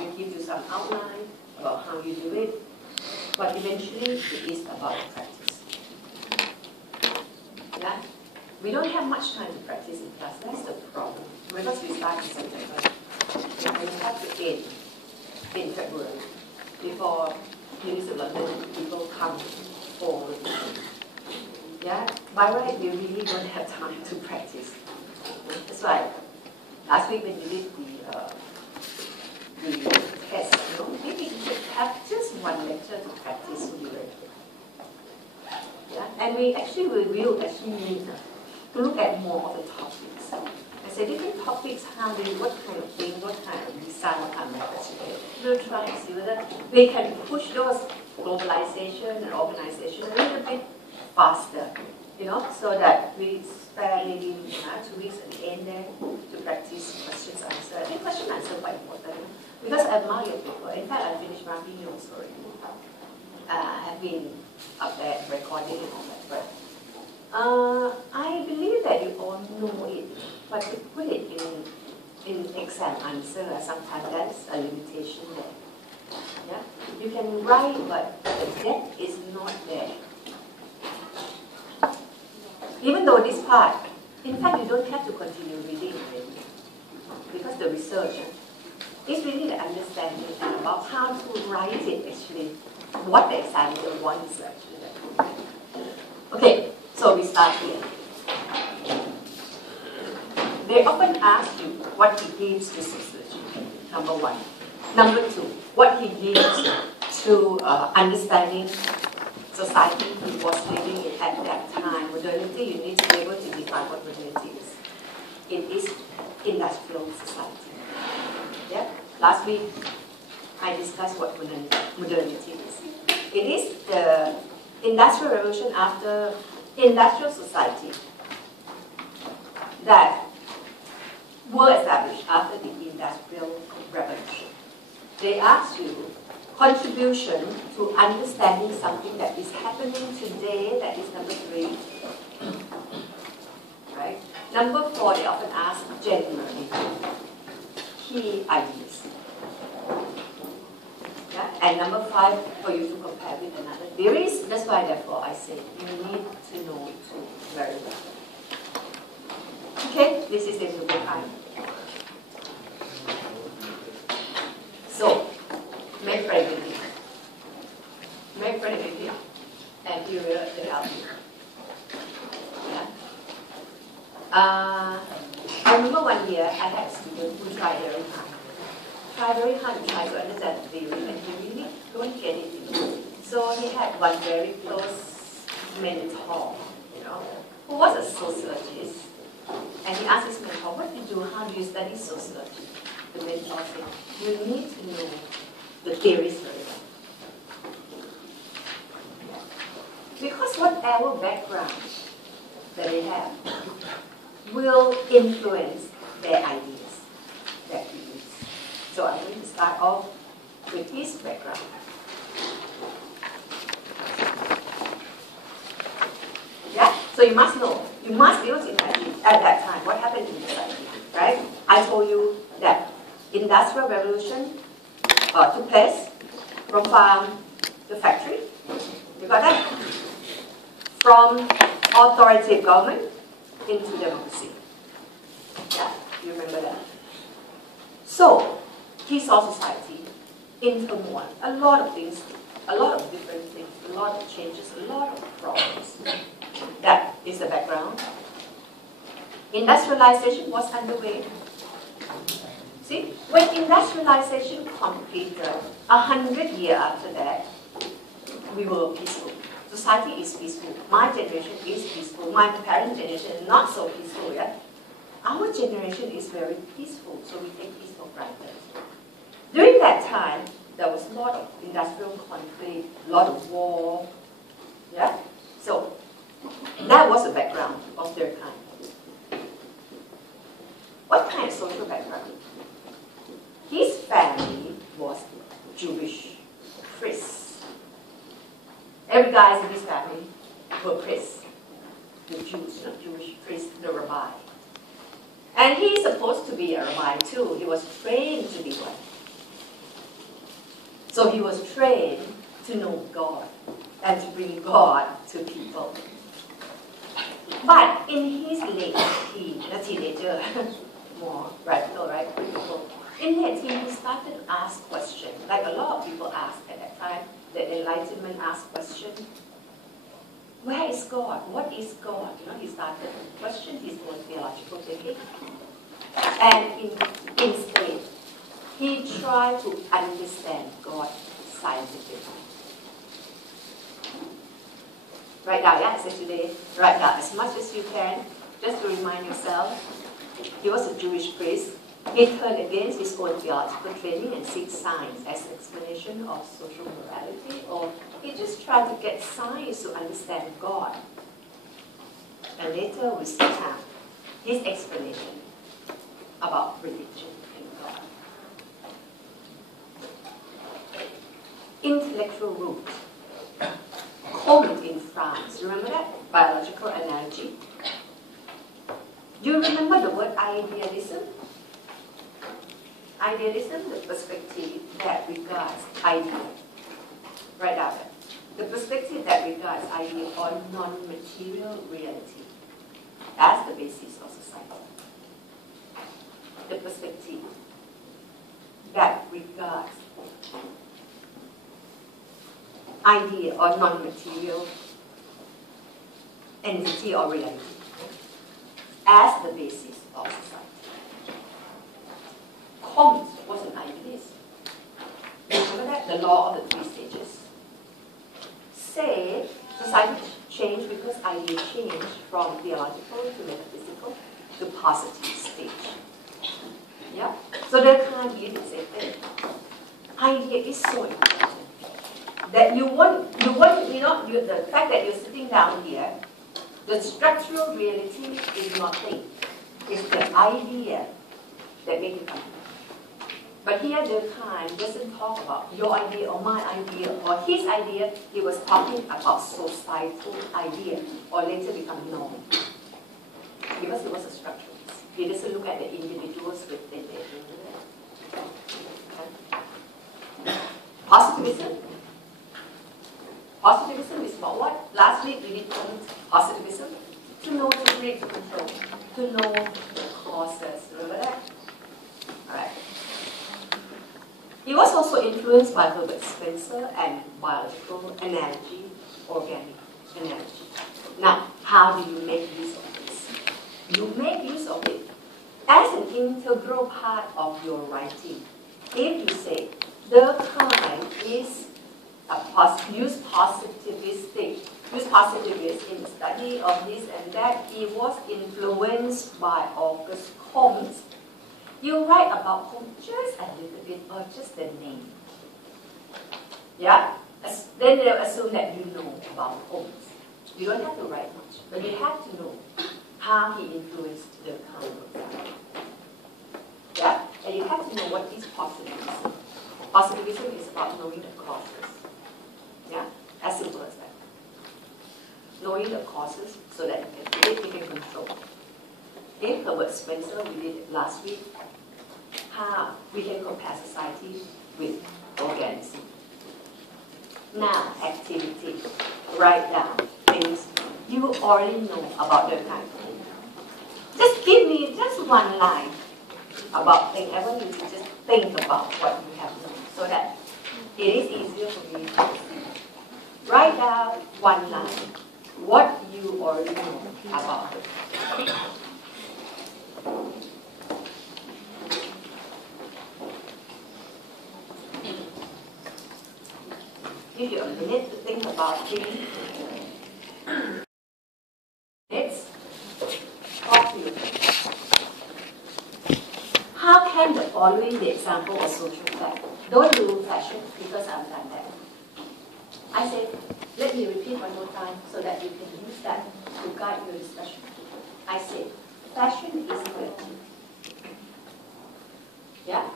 probably give you some outline about how you do it, but eventually it is about practice. Yeah? We don't have much time to practice in class. That's the problem. Because we start in September, and we have to end in February before University of London people come forward. Yeah? By right, we really don't have time to practice. That's why last week when we did the test, maybe you should have just one lecture to practice would be very good. Yeah? And we actually will actually need to look at more of the topics. I said different topics, what kind of thing, what kind of design, what kind of methods you get. We'll try and see whether we can push those globalization and organization a little bit faster, so that we spare maybe 2 weeks at the end there to practice questions answer. I think question answer is quite important because I admire your paper. In fact, I finished marking notes already. I have been up there recording and all that, but I believe that you all know it, but to put it in exam answer, sometimes that's a limitation there. Yeah? You can write, but the depth is not there. Even though this part, in fact, you don't have to continue reading it because the research is really the understanding about how to write it actually, what the examiner wants actually. Okay, so we start here. They often ask you what he gives to sociology, number one. Number two, what he gives to understanding society he was living in at that time. Modernity, you need to be able to define what modernity is. It is industrial society. Yeah? Last week, I discussed what modernity is. It is the industrial revolution after industrial society that were established after the industrial revolution. They ask you contribution to understanding something that is happening today, that is number 3. Right? Number 4, they often ask generally key ideas. Yeah? And number 5, for you to compare with another theories. That's why, therefore, I say you need to know two very well. Okay, this is the Google time. So, make friends with him. Make friends with him. And he will help you. Yeah. I remember one year I had a student who tried very hard. To try to understand the theory, and he really don't get it. So he had one very close mentor, who was a sociologist. And he asked his mentor, what do you do? How do you study sociology? The mentor said, you need to know the theories very well. Because whatever background that they have will influence their ideas that we use. So I'm going to start off with his background. Yeah? So you must know. You must be able to imagine at that time what happened in society. Right? I told you that industrial revolution took place from farm to factory. You got that? From authoritative government into democracy. Yeah? You remember that? So, he saw society in turmoil. A lot of things, a lot of different things, a lot of changes, a lot of problems. That is the background. Industrialization was underway. See, when industrialization completed, 100 years after that, we were peaceful. Society is peaceful. My generation is peaceful. My parents' generation is not so peaceful yet. Our generation is very peaceful, so we take peace for granted. During that time, there was a lot of industrial conflict, a lot of war. Yeah? So, that was the background of their time. What kind of social background? His family was Jewish priests. Every guy in his family were priests. The Jews, not Jewish priests, the rabbi. And he's supposed to be a rabbi too. He was trained to be one. So he was trained to know God and to bring God to people. But in his late teen, the teenager, more radical, right? Critical. In late teen, he started to ask questions, like a lot of people asked at that time. The Enlightenment asked questions. Where is God? What is God? He started to question his own theological thinking. And instead, he tried to understand God scientifically. Write down, yeah, so today, write down as much as you can, just to remind yourself. He was a Jewish priest. He turned against his own theological training and seek science as an explanation of social morality, or he just tried to get science to understand God. And later we see his explanation about religion and God. Intellectual root. Comte in France. Remember that? Biological analogy. Do you remember the word idealism? Idealism, the perspective that regards idea. Write down that. The perspective that regards idea or non-material reality as the basis of society. The perspective that regards idea or non-material entity or reality as the basis of society. Comte was an idealist. Remember that? The law of the 3 stages. Say society changed because ideas changed from theological to metaphysical to positive stage. Yeah? So Durkheim believed the same thing. Idea is so important that the fact that you're sitting down here, the structural reality is nothing. It's the idea that makes it come. But here Durkheim doesn't talk about your idea or my idea or his idea. He was talking about societal idea, or later become norm. Because he was a structuralist. He doesn't look at the individuals within it. Okay. Positivism. Positivism is about what? Last week we did positivism. To know, to create, to control. To know the causes. Remember that? Alright. He was also influenced by Herbert Spencer and biological analogy, organic analogy. Now, how do you make use of this? You make use of it as an integral part of your writing. If you say, Durkheim is use positivist in the study of this and that, he was influenced by Auguste Comte. You write about Comte just a little bit or just the name. Yeah? Then they'll assume that you know about Comte. You don't have to write much, but you have to know how he influenced the Durkheim. Yeah? And you have to know what is positivism. Positivism is about knowing the causes. Yeah? As simple as that. Knowing the causes so that you can control. In Herbert Spencer, we did it last week, how we can compare society with organism. Now, activity. Write down things you already know about Durkheim. Just give me just one line about things. I want you to just think about what you have known so that it is easier for me to see. Write down one line. What you already know about it. Give you a minute to think about things. Let's talk to you. How can the following the example of social fact? Don't do fashion because I've done that. I said, let me repeat one more time so that you can use that to guide your discussion. I said, fashion is relative. Yeah?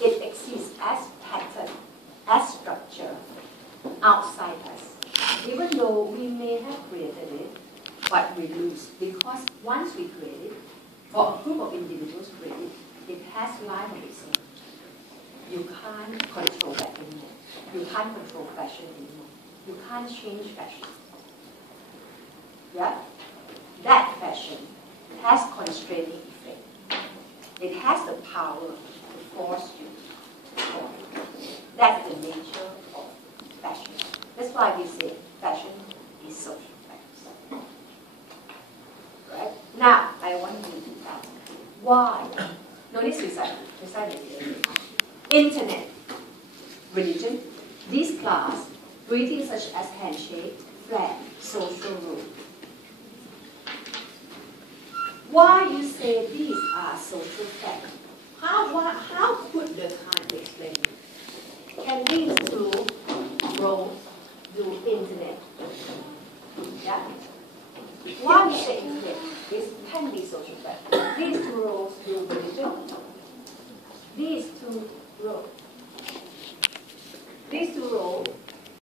It exists as pattern, as structure, outside us. Even though we may have created it, but we lose. Because once we create it, or a group of individuals create it, it has life of its own. You can't control that anymore. You can't control fashion anymore. You can't change fashion. Yeah? That fashion has constraining effect. It has the power to force you to follow. That's the nature of fashion. That's why we say fashion is social practice. Right? Now, I want you to ask, why? Notice beside me. Internet, religion, this class, greetings such as handshake, flag, social rule. Why you say these are social facts? How could the Khan explain it? Can these two roles do internet? Yeah? Why we say internet? This can be social fact. These two roles do religion. These two roles